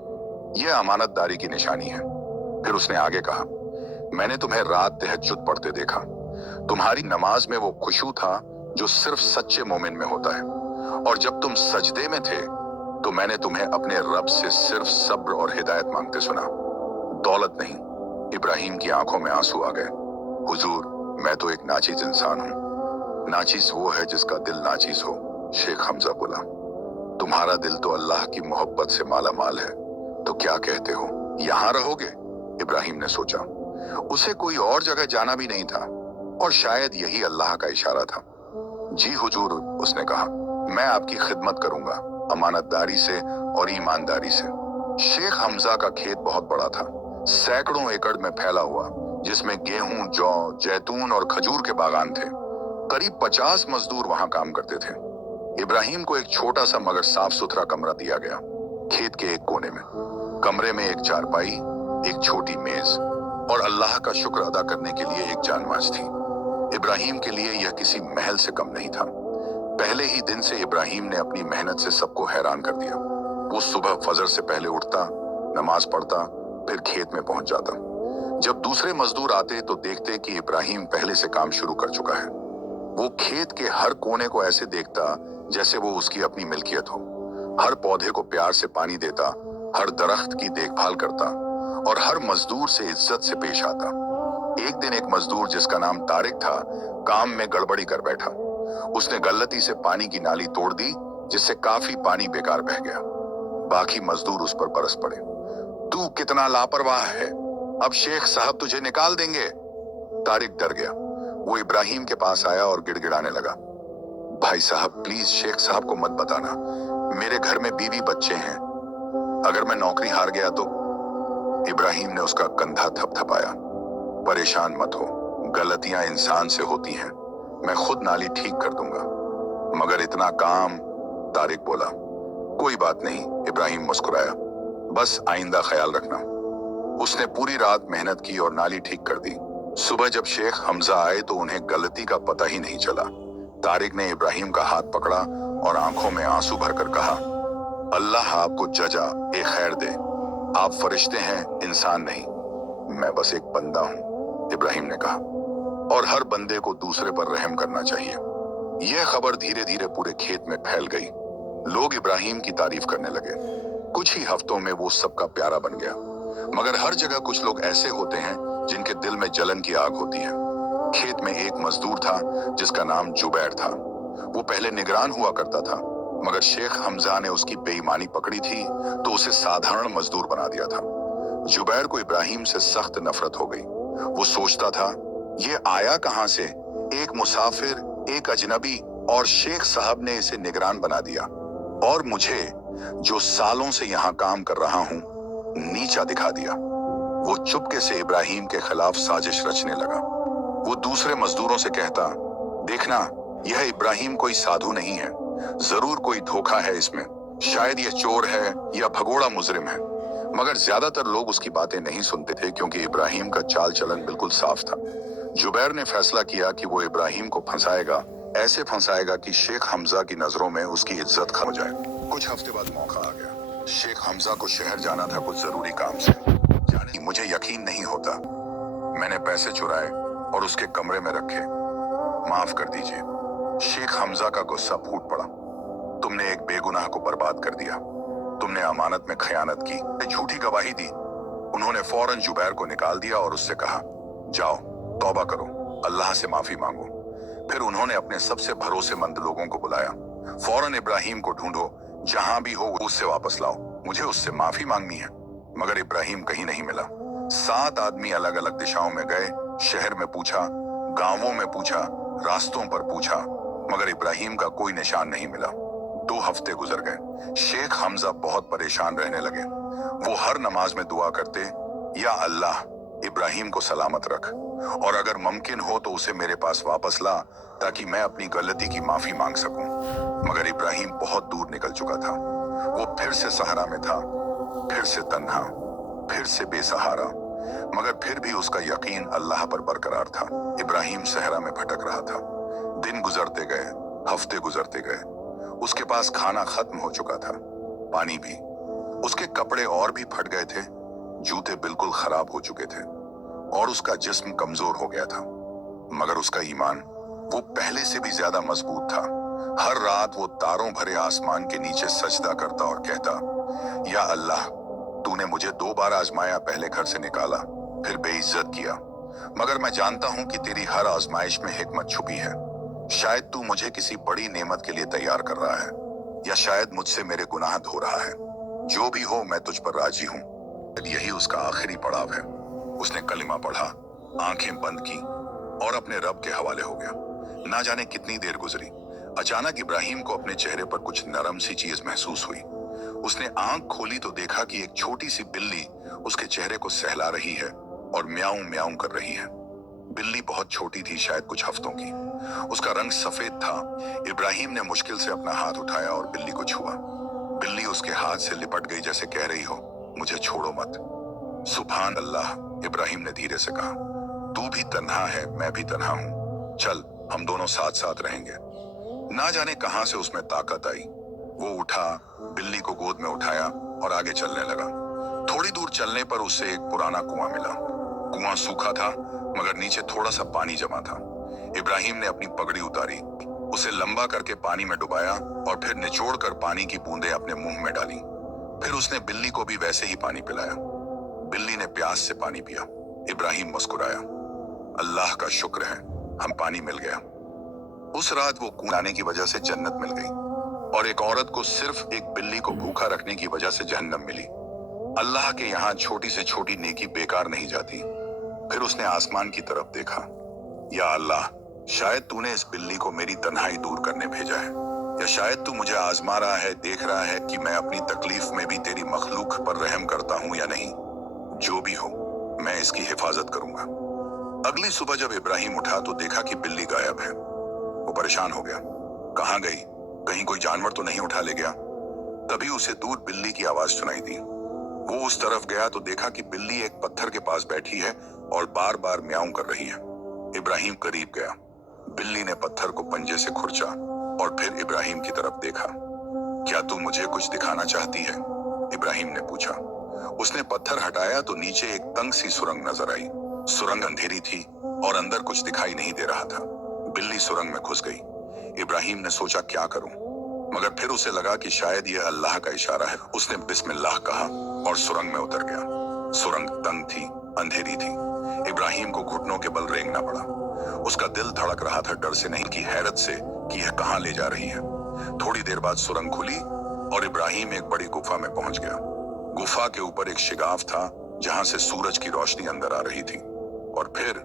यह अमानतदारी की निशानी है। फिर उसने आगे कहा, मैंने तुम्हें रात तहज्जुद पढ़ते देखा। तुम्हारी नमाज में वो खुशू था जो सिर्फ सच्चे मोमिन में होता है। और जब तुम सजदे में थे तो मैंने तुम्हें अपने रब से सिर्फ सब्र और हिदायत मांगते सुना, दौलत नहीं। इब्राहिम की आंखों में आंसू आ गए। हुजूर, मैं तो एक नाचीज इंसान हूँ। नाचीज वो है जिसका दिल नाचीज हो, शेख हमजा बोला। तुम्हारा दिल तो अल्लाह की मोहब्बत से माला माल है, तो क्या कहते हो, यहाँ रहोगे? इब्राहिम ने सोचा। उसे कोई और जगह जाना भी नहीं था और शायद यही अल्लाह का इशारा था। जी हुजूर, उसने कहा, मैं आपकी खिदमत करूंगा, अमानतदारी से और ईमानदारी से। शेख हमजा का खेत बहुत बड़ा था, सैकड़ों एकड़ में फैला हुआ, जिसमें गेहूं, जौ, जैतून और खजूर के बागान थे। करीब 50 मजदूर वहां काम करते थे। इब्राहिम को एक छोटा सा मगर साफ सुथरा कमरा दिया गया, खेत के एक कोने में। कमरे में एक चारपाई, एक छोटी मेज और अल्लाह का शुक्र अदा करने के लिए एक जानमाज थी। इब्राहिम के लिए यह किसी महल से कम नहीं था। पहले ही दिन से इब्राहिम ने अपनी मेहनत से सबको हैरान कर दिया। वो सुबह फजर से पहले उठता, नमाज पढ़ता, फिर खेत में पहुंच जाता। जब दूसरे मजदूर आते तो देखते कि इब्राहिम पहले से काम शुरू कर चुका है। वो खेत के हर कोने को ऐसे देखता जैसे वो उसकी अपनी मिल्कियत हो। हर पौधे को प्यार से पानी देता, हर दरख्त की देखभाल करता और हर मजदूर से इज्जत से पेश आता। एक दिन एक मजदूर जिसका नाम तारिक था, काम में गड़बड़ी कर बैठा। उसने गलती से पानी की नाली तोड़ दी, जिससे काफी पानी बेकार बह गया। बाकी मजदूर उस पर बरस पड़े। तू कितना लापरवाह है, अब शेख साहब तुझे निकाल देंगे। तारिक डर गया। वो इब्राहिम के पास आया और गिड़गिड़ाने लगा, भाई साहब प्लीज शेख साहब को मत बताना, मेरे घर में बीवी बच्चे हैं, अगर मैं नौकरी हार गया तो। इब्राहिम ने उसका कंधा थपथपाया। परेशान मत हो, गलतियां इंसान से होती हैं, मैं खुद नाली ठीक कर दूंगा। मगर इतना काम, तारिक बोला। कोई बात नहीं, इब्राहिम मुस्कुराया, बस आइंदा ख्याल रखना। उसने पूरी रात मेहनत की और नाली ठीक कर दी। सुबह जब शेख हमजा आए तो उन्हें गलती का पता ही नहीं चला। तारिक ने इब्राहिम का हाथ पकड़ा और आंखों में आंसू भरकर कहा, अल्लाह आपको जजा ए खैर दे। आप फरिश्ते हैं, इंसान नहीं। मैं बस एक बंदा हूं, इब्राहिम ने कहा, और हर बंदे को दूसरे पर रहम करना चाहिए। यह खबर धीरे धीरे पूरे खेत में फैल गई। लोग इब्राहिम की तारीफ करने लगे। कुछ ही हफ्तों में वो सबका प्यारा बन गया। मगर हर जगह कुछ लोग ऐसे होते हैं जिनके दिल में जलन की आग होती है। खेत में एक मजदूर था जिसका नाम जुबैर था। वो पहले निगरान हुआ करता था, मगर शेख हमजा ने उसकी बेईमानी पकड़ी थी तो उसे साधारण मजदूर बना दिया था। जुबैर को इब्राहिम से सख्त नफरत हो गई। वो सोचता था, ये आया कहां से? एक मुसाफिर, एक अजनबी, और शेख साहब ने इसे निगरान बना दिया, और मुझे जो सालों से यहाँ काम कर रहा हूँ नीचा दिखा दिया। वो चुपके से इब्राहिम के खिलाफ साजिश रचने लगा। वो दूसरे मजदूरों से कहता, देखना, यह इब्राहिम कोई साधु नहीं है, जरूर कोई धोखा है इसमें, शायद यह चोर है या भगोड़ा मुजरिम है। मगर ज्यादातर लोग उसकी बातें नहीं सुनते थे क्योंकि इब्राहिम का चाल चलन बिल्कुल साफ था। जुबैर ने फैसला किया कि वो इब्राहिम को फंसाएगा, ऐसे फंसाएगा कि शेख हमजा की नजरों में उसकी इज्जत खो जाए। कुछ हफ्ते बाद मौका आ गया। शेख हमजा को शहर जाना था कुछ जरूरी काम से। जाने मुझे यकीन नहीं होता, मैंने पैसे चुराए और उसके कमरे में रखे। माफ कर दीजिए। शेख हमजा का गुस्सा फूट पड़ा। तुमने एक बेगुनाह को बर्बाद कर दिया। तुमने अमानत में खयानत की, झूठी गवाही दी। उन्होंने फौरन जुबैर को निकाल दिया और उससे कहा, जाओ तौबा करो, अल्लाह से माफी मांगो। फिर उन्होंने अपने सबसे भरोसेमंद लोगों को बुलाया। फौरन इब्राहिम को ढूंढो, जहां भी हो उससे वापस लाओ, मुझे उससे माफी मांगनी है। मगर इब्राहिम कहीं नहीं मिला। 7 आदमी अलग अलग दिशाओं में गए, शहर में पूछा, गांवों में पूछा, रास्तों पर पूछा, मगर इब्राहिम का कोई निशान नहीं मिला। 2 हफ्ते गुजर गए। शेख हमजा बहुत परेशान रहने लगे। वो हर नमाज में दुआ करते, या अल्लाह, इब्राहिम को सलामत रख, और अगर मुमकिन हो तो उसे मेरे पास वापस ला ताकि मैं अपनी गलती की माफी मांग सकूं। मगर इब्राहिम बहुत दूर निकल चुका था। वो फिर से सहारा में था, फिर से तन्हा, फिर से बेसहारा, मगर फिर भी उसका यकीन अल्लाह पर बरकरार था। इब्राहिम सहरा में भटक रहा था। दिन गुजरते गए, हफ्ते गुजरते गए। उसके पास खाना खत्म हो चुका था, पानी भी। उसके कपड़े और भी फट गए थे, जूते बिल्कुल खराब हो चुके थे, और उसका जिस्म कमजोर हो गया था। मगर उसका ईमान, वो पहले से भी ज्यादा मजबूत था। हर रात वो तारों भरे आसमान के नीचे सजदा करता और कहता, या अल्लाह, तूने मुझे 2 बार आजमाया, पहले घर से निकाला, फिर बेइज्जत किया, मगर मैं जानता हूं कि तेरी हर आजमाइश में हिकमत छुपी है। शायद तू मुझे किसी बड़ी नेमत के लिए तैयार कर रहा है, या शायद मुझसे मेरे गुनाह धो रहा है। जो भी हो, मैं तुझ पर राजी हूं। यही उसका आखिरी पड़ाव है। उसने कलिमा पढ़ा, आंखें बंद की और अपने रब के हवाले हो गया। ना जाने कितनी देर गुजरी, अचानक इब्राहिम को अपने चेहरे पर कुछ नरम सी चीज महसूस हुई। उसने आंख खोली तो देखा कि एक छोटी सी बिल्ली उसके चेहरे को सहला रही है और म्याऊं म्याऊं कर रही है। बिल्ली बहुत छोटी थी, शायद कुछ हफ्तों की। उसका रंग सफेद था। इब्राहिम ने मुश्किल से अपना हाथ उठाया और बिल्ली को छुआ। बिल्ली उसके हाथ से लिपट गई, जैसे कह रही हो, मुझे छोड़ो मत। सुभान अल्लाह, इब्राहिम ने धीरे से कहा, तू भी तन्हा है, मैं भी तन्हा हूं, चल हम दोनों साथ साथ रहेंगे। ना जाने कहां से उसमें ताकत आई। वो उठा, बिल्ली को गोद में उठाया और आगे चलने लगा। थोड़ी दूर चलने पर उसे एक पुराना कुआं मिला। कुआं सूखा था, मगर नीचे थोड़ा सा पानी जमा था। इब्राहिम ने अपनी पगड़ी उतारी, उसे लंबा करके पानी में डुबाया और फिर निचोड़कर पानी की बूंदें अपने मुंह में डाली। फिर उसने बिल्ली को भी वैसे ही पानी पिलाया। बिल्ली ने प्यास से पानी पिया। इब्राहिम मुस्कुराया, अल्लाह का शुक्र है, हम पानी मिल गया। उस रात वो कुआं आने की वजह से जन्नत मिल गई, और एक औरत को सिर्फ एक बिल्ली को भूखा रखने की वजह से जहन्नम मिली। अल्लाह के यहाँ छोटी से छोटी नेकी बेकार नहीं जाती। फिर उसने आसमान की तरफ देखा। या अल्लाह, शायद तूने इस बिल्ली को मेरी तन्हाई दूर करने भेजा है, या शायद तू मुझे आजमा रहा है, देख रहा है कि मैं अपनी तकलीफ में भी तेरी मखलूक पर रहम करता हूं या नहीं। जो भी हो, मैं इसकी हिफाजत करूंगा। अगली सुबह जब इब्राहिम उठा तो देखा कि बिल्ली गायब है। वो परेशान हो गया। कहां गई? कहीं कोई जानवर तो नहीं उठा ले गया? तभी उसे दूर बिल्ली की आवाज सुनाई दी। वो उस तरफ गया तो देखा कि बिल्ली एक पत्थर के पास बैठी है और बार बार म्याऊं कर रही है। इब्राहिम करीब गया। बिल्ली ने पत्थर को पंजे से खुरचा और फिर इब्राहिम की तरफ देखा। क्या तू मुझे कुछ दिखाना चाहती है? इब्राहिम ने पूछा। उसने पत्थर हटाया तो नीचे एक तंग सी सुरंग नजर आई। सुरंग अंधेरी थी और अंदर कुछ दिखाई नहीं दे रहा था। बिल्ली सुरंग में घुस गई। इब्राहिम ने सोचा क्या करूं, मगर फिर उसे लगा कि शायद यह अल्लाह का इशारा है। उसने बिस्मिल्लाह कहा और सुरंग में उतर गया। सुरंग तंग थी, अंधेरी थी। इब्राहिम को घुटनों के बल रेंगना पड़ा। उसका दिल धड़क रहा था, डर से नहीं कि हैरत से कि यह कहां ले जा रही है। थोड़ी देर बाद सुरंग खुली और इब्राहिम एक बड़ी गुफा में पहुंच गया। गुफा के ऊपर एक शिगाफ था जहां से सूरज की रोशनी अंदर आ रही थी। और फिर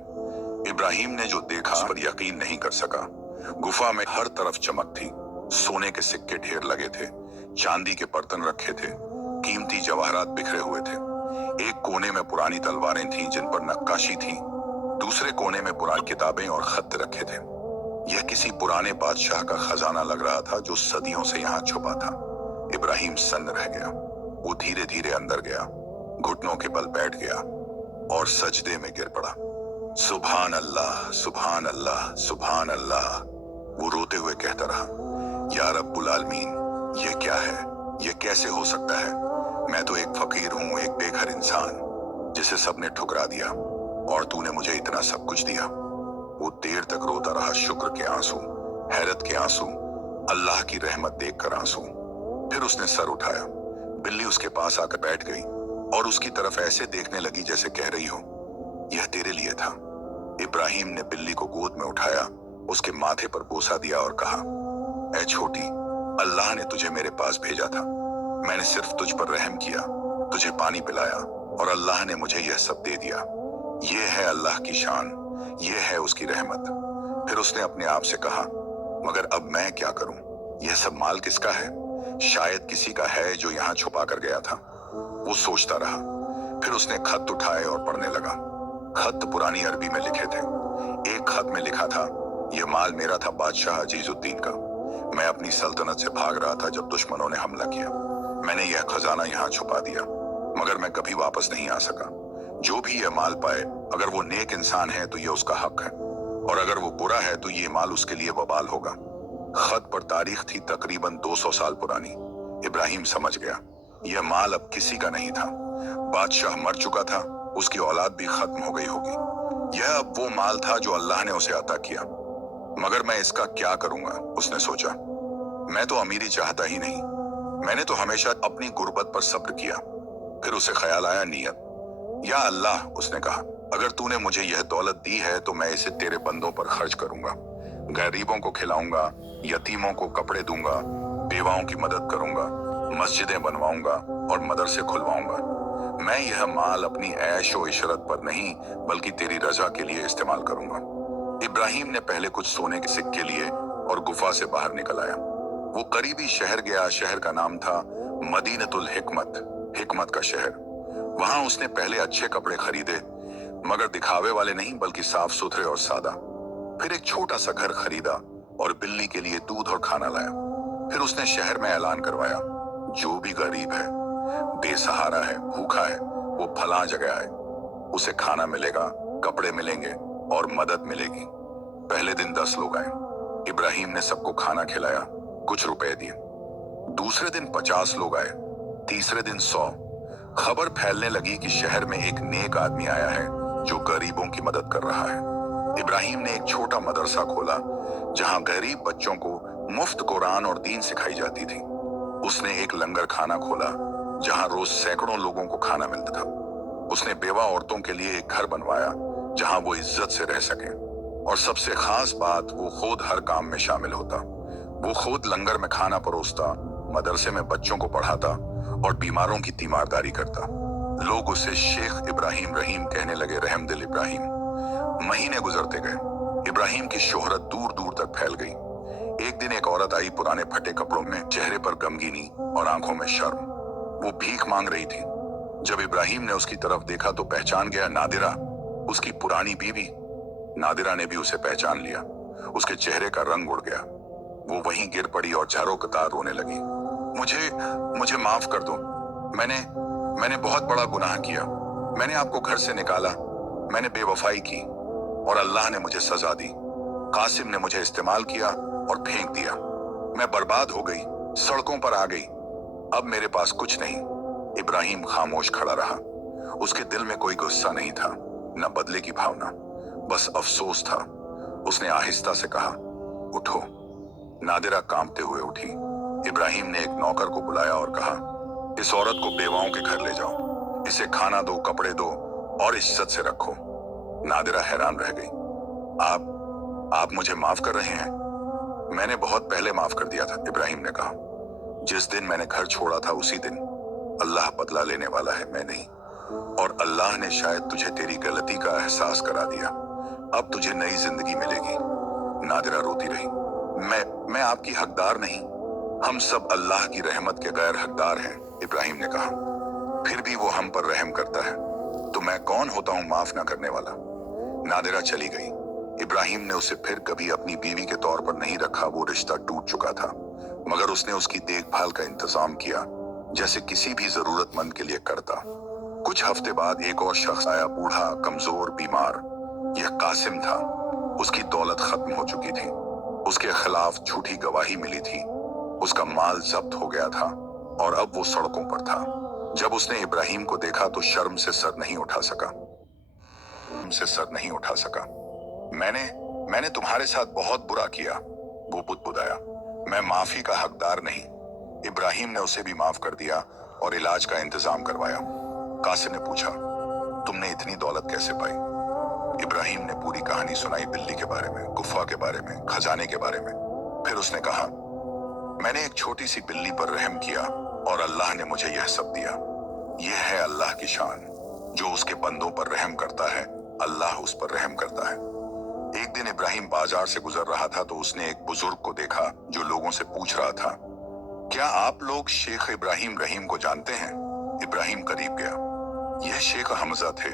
इब्राहिम ने जो देखा उस पर यकीन नहीं कर सका। गुफा में हर तरफ चमक थी। सोने के सिक्के ढेर लगे थे, चांदी के बर्तन रखे थे, कीमती जवाहरात बिखरे हुए थे। एक कोने में पुरानी तलवारें थीं जिन पर नक्काशी थी। दूसरे कोने में पुरानी किताबें और खत रखे थे। यह किसी पुराने बादशाह का खजाना लग रहा था जो सदियों से यहाँ छुपा था। इब्राहिम सन्न रह गया। वो धीरे धीरे अंदर गया, घुटनों के बल बैठ गया और सजदे में गिर पड़ा। सुभान अल्लाह, सुभान अल्लाह, सुभान अल्लाह। वो रोते हुए कहता रहा, या रब्बुल आलमीन, ये क्या है? ये कैसे हो सकता है? मैं तो एक फकीर हूँ, एक बेघर इंसान जिसे सबने ठुकरा दिया, और तूने मुझे इतना सब कुछ दिया। वो देर तक रोता रहा, शुक्र के आंसू, हैरत के आंसू, अल्लाह की रहमत देखकर आंसू। फिर उसने सर उठाया। बिल्ली उसके पास आकर बैठ गई और उसकी तरफ ऐसे देखने लगी जैसे कह रही हो, यह तेरे लिए था। इब्राहिम ने बिल्ली को गोद में उठाया, उसके माथे पर बोसा दिया और कहा, ऐ छोटी, अल्लाह ने तुझे मेरे पास भेजा था। मैंने सिर्फ तुझ पर रहम किया, तुझे पानी पिलाया और अल्लाह ने मुझे यह सब दे दिया। ये है अल्लाह की शान, ये है उसकी रहमत। फिर उसने अपने आप से कहा, मगर अब मैं क्या करूं? यह सब माल किसका है? शायद किसी का है जो यहाँ छुपा कर गया था। वो सोचता रहा। फिर उसने खत उठाए और पढ़ने लगा। खत पुरानी अरबी में लिखे थे। एक खत में लिखा था, यह माल मेरा था बादशाह अजीजुद्दीन का। मैं अपनी सल्तनत से भाग रहा था जब दुश्मनों ने हमला किया। मैंने यह खजाना यहाँ छुपा दिया, मगर मैं कभी वापस नहीं आ सका। जो भी यह माल पाए, अगर वो नेक इंसान है तो यह उसका हक है, और अगर वो बुरा है तो ये माल उसके लिए वबाल होगा। खत पर तारीख थी तकरीबन 200 साल पुरानी। इब्राहिम समझ गया, यह माल अब किसी का नहीं था। बादशाह मर चुका था, उसकी औलाद भी खत्म हो गई होगी। यह अब वो माल था जो अल्लाह ने उसे अता किया। मगर मैं इसका क्या करूंगा? उसने सोचा। मैं तो अमीरी चाहता ही नहीं, मैंने तो हमेशा अपनी गुर्बत पर सब्र किया। फिर उसे ख्याल आया नियत। या अल्लाह, उसने कहा, अगर तूने मुझे यह दौलत दी है तो मैं इसे तेरे बंदों पर खर्च करूंगा। गरीबों को खिलाऊंगा, यतीमों को कपड़े दूंगा, बेवाओं की मदद करूंगा, मस्जिदें बनवाऊंगा और मदरसे खुलवाऊंगा। मैं यह माल अपनी ऐश और इशरत पर नहीं बल्कि तेरी रजा के लिए इस्तेमाल करूंगा। इब्राहिम ने पहले कुछ सोने के सिक्के लिए और गुफा से बाहर निकल आया। वो करीबी शहर गया। शहर का नाम था मदीनतुल हिकमत, हिकमत का शहर। वहां उसने पहले अच्छे कपड़े खरीदे, मगर दिखावे वाले नहीं बल्कि साफ सुथरे और सादा। फिर एक छोटा सा घर खरीदा और बिल्ली के लिए दूध और खाना लाया। फिर उसने शहर में ऐलान करवाया, जो भी गरीब है, बेसहारा है, भूखा है, वो फलां जगह आए, उसे खाना मिलेगा, कपड़े मिलेंगे और मदद मिलेगी। पहले दिन 10 लोग आए। इब्राहिम ने सबको खाना खिलाया, कुछ रुपए दिए। दूसरे दिन 50 लोग आए, तीसरे दिन 100। खबर फैलने लगी कि शहर में एक नेक आदमी आया है जो गरीबों की मदद कर रहा है। इब्राहिम ने एक छोटा मदरसा खोला जहां गरीब बच्चों को मुफ्त कुरान और दीन सिखाई जाती थी। उसने एक लंगर खाना खोला जहां रोज सैकड़ों लोगों को खाना मिलता था। उसने बेवा औरतों के लिए एक घर बनवाया जहां वो इज्जत से रह सके। और सबसे खास बात, वो खुद हर काम में शामिल होता। वो खुद लंगर में खाना परोसता, मदरसे में बच्चों को पढ़ाता और बीमारों की तीमारदारी करता। लोग उसे शेख इब्राहिम रहीम कहने लगे, रहमदिल इब्राहिम। महीने गुजरते गए। इब्राहिम की शोहरत दूर दूर तक फैल गई। एक दिन एक औरत आई, पुराने फटे कपड़ों में, चेहरे पर गमगीनी और आंखों में शर्म। वो भीख मांग रही थी। जब इब्राहिम ने उसकी तरफ देखा तो पहचान गया, नादिरा, उसकी पुरानी बीवी। नादिरा ने भी उसे पहचान लिया। उसके चेहरे का रंग उड़ गया। वो वहीं गिर पड़ी और झारों कतार रोने लगी। मुझे मुझे माफ कर दो। मैंने बहुत बड़ा गुनाह किया। मैंने आपको घर से निकाला, मैंने बेवफाई की और अल्लाह ने मुझे सजा दी। कासिम ने मुझे इस्तेमाल किया और फेंक दिया। मैं बर्बाद हो गई, सड़कों पर आ गई। अब मेरे पास कुछ नहीं। इब्राहिम खामोश खड़ा रहा। उसके दिल में कोई गुस्सा नहीं था, न बदले की भावना, बस अफसोस था। उसने आहिस्ता से कहा, उठो। नादिरा कांपते हुए उठी। इब्राहिम ने एक नौकर को बुलाया और कहा, इस औरत को बेवाओं के घर ले जाओ, इसे खाना दो, कपड़े दो और इज्जत से रखो। नादिरा हैरान रह गई। आप मुझे माफ कर रहे हैं? मैंने बहुत पहले माफ कर दिया था, इब्राहिम ने कहा। जिस दिन मैंने घर छोड़ा था उसी दिन। अल्लाह बदला लेने वाला है, मैं नहीं। और अल्लाह ने शायद तुझे तेरी गलती का एहसास करा दिया। अब तुझे नई जिंदगी मिलेगी। नादिरा रोती रही। मैं आपकी हकदार नहीं, हम सब अल्लाह की रहमत के गैर हकदार हैं, इब्राहिम ने कहा। फिर भी वो हम पर रहम करता है, तो मैं कौन होता हूँ माफ ना करने वाला। नादिरा चली गई। इब्राहिम ने उसे फिर कभी अपनी बीवी के तौर पर नहीं रखा। वो रिश्ता टूट चुका था, मगर उसने उसकी देखभाल का इंतजाम किया जैसे किसी भी जरूरतमंद के लिए करता। कुछ हफ्ते बाद एक और शख्स आया, बूढ़ा, कमजोर, बीमार। यह कासिम था। उसकी दौलत खत्म हो चुकी थी। उसके खिलाफ झूठी गवाही मिली थी। उसका माल जब्त हो गया था और अब वो सड़कों पर था। जब उसने इब्राहिम को देखा तो शर्म से सर नहीं उठा सका। मैंने तुम्हारे साथ बहुत बुरा किया, वो बुदबुदाया। मैं माफी का हकदार नहीं। इब्राहिम ने उसे भी माफ कर दिया और इलाज का इंतजाम करवाया। कासिम ने पूछा, तुमने इतनी दौलत कैसे पाई? इब्राहिम ने पूरी कहानी सुनाई, बिल्ली के बारे में, गुफा के बारे में, खजाने के बारे में। फिर उसने कहा, मैंने एक छोटी सी बिल्ली पर रहम किया और अल्लाह ने मुझे यह सब दिया। यह है अल्लाह की शान। जो उसके बंदों पर रहम करता है, अल्लाह उस पर रहम करता है। एक दिन इब्राहिम बाजार से गुजर रहा था तो उसने एक बुजुर्ग को देखा जो लोगों से पूछ रहा था, क्या आप लोग शेख इब्राहिम रहीम को जानते हैं? इब्राहिम करीब गया। यह शेख हमजा थे।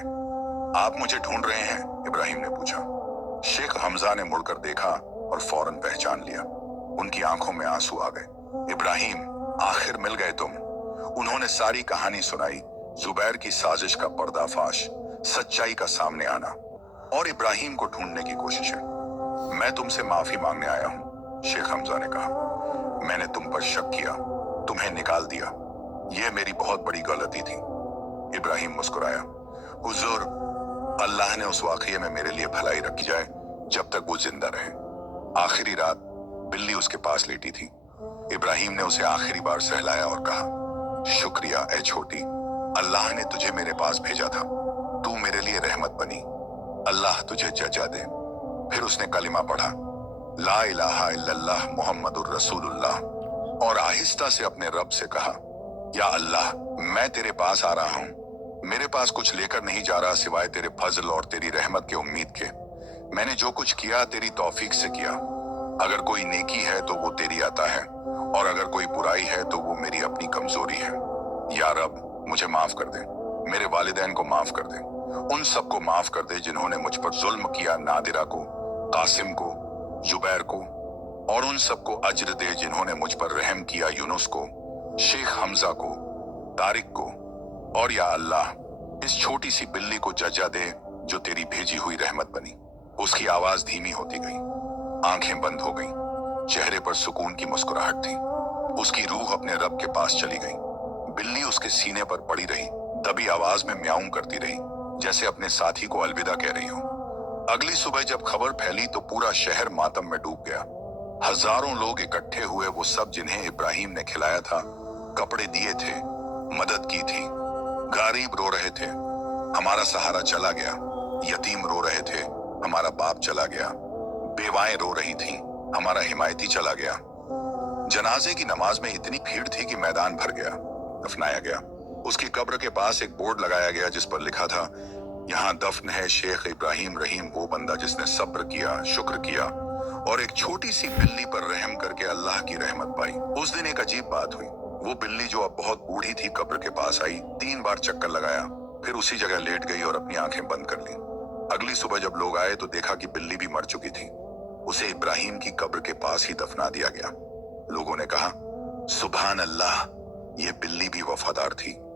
आप मुझे ढूंढ रहे हैं? इब्राहिम ने पूछा। शेख हमजा ने मुड़कर देखा और फौरन पहचान लिया। उनकी आंखों में आंसू आ गए। इब्राहिम, आखिर मिल गए तुम। उन्होंने सारी कहानी सुनाई, जुबैर की साजिश का पर्दाफाश, सच्चाई का सामने आना और इब्राहिम को ढूंढने की कोशिशें। मैं तुमसे माफी मांगने आया हूं, शेख हमजा ने कहा। मैंने तुम पर शक किया, तुम्हें निकाल दिया। यह मेरी बहुत बड़ी गलती थी। इब्राहिम मुस्कुराया। हुजूर, अल्लाह ने उस वाकये में मेरे लिए भलाई रखी जाए जब तक वो जिंदा रहे। आखिरी रात बिल्ली उसके पास लेटी थी। इब्राहिम ने उसे आखिरी बार सहलाया और कहा, शुक्रिया ए छोटी, अल्लाह ने तुझे मेरे पास भेजा था। तू मेरे लिए रहमत बनी। अल्लाह तुझे जजा दे। फिर उसने कलिमा पढ़ा, ला इलाहा इल्लल्लाह मुहम्मदुर रसूलुल्लाह, और आहिस्ता से अपने रब से कहा, या अल्लाह, मैं तेरे पास आ रहा हूँ। मेरे पास कुछ लेकर नहीं जा रहा सिवाय तेरे फजल और तेरी रहमत के उम्मीद के। मैंने जो कुछ किया तेरी तौफीक से किया। अगर कोई नेकी है तो वो तेरी अता है और अगर कोई बुराई है तो वो मेरी अपनी कमजोरी है। या रब, मुझे माफ कर दे। मेरे वालिदैन को माफ कर दे। उन सबको माफ कर दे जिन्होंने मुझ पर जुल्म किया, नादिरा को, कासिम को, जुबैर को, और उन सबको अज्र दे जिन्होंने मुझ पर रहम किया, यूनुस को, शेख हमजा को, तारिक को, और या अल्लाह, इस छोटी सी बिल्ली को जजा दे जो तेरी भेजी हुई रहमत बनी। उसकी आवाज धीमी होती गई, आंखें बंद हो गईं, चेहरे पर सुकून की मुस्कुराहट थी। उसकी रूह अपने रब के पास चली गई। बिल्ली उसके सीने पर पड़ी रही, दबी आवाज में म्याऊं करती रही, जैसे अपने साथी को अलविदा कह रही हो। अगली सुबह जब खबर फैली तो पूरा शहर मातम में डूब गया। हजारों लोग इकट्ठे हुए, वो सब जिन्हें इब्राहिम ने खिलाया था, कपड़े दिए थे, मदद की थी। गरीब रो रहे थे, हमारा सहारा चला गया। यतीम रो रहे थे, हमारा बाप चला गया। बेवाएं रो रही थीं, हमारा हिमायती चला गया। जनाजे की नमाज में इतनी भीड़ थी कि मैदान भर गया। दफनाया गया। उसकी कब्र के पास एक बोर्ड लगाया गया जिस पर लिखा था, यहाँ दफन है शेख इब्राहिम रहीम, वो बंदा जिसने सब्र किया, शुक्र किया और एक छोटी सी बिल्ली पर रहम करके अल्लाह की रहमत पाई। उस दिन एक अजीब बात हुई। वो बिल्ली जो अब बहुत बूढ़ी थी कब्र के पास आई, 3 बार चक्कर लगाया, फिर उसी जगह लेट गई और अपनी आंखें बंद कर ली। अगली सुबह जब लोग आए तो देखा कि बिल्ली भी मर चुकी थी। उसे इब्राहिम की कब्र के पास ही दफना दिया गया। लोगों ने कहा, सुबहान अल्लाह, ये बिल्ली भी वफादार थी।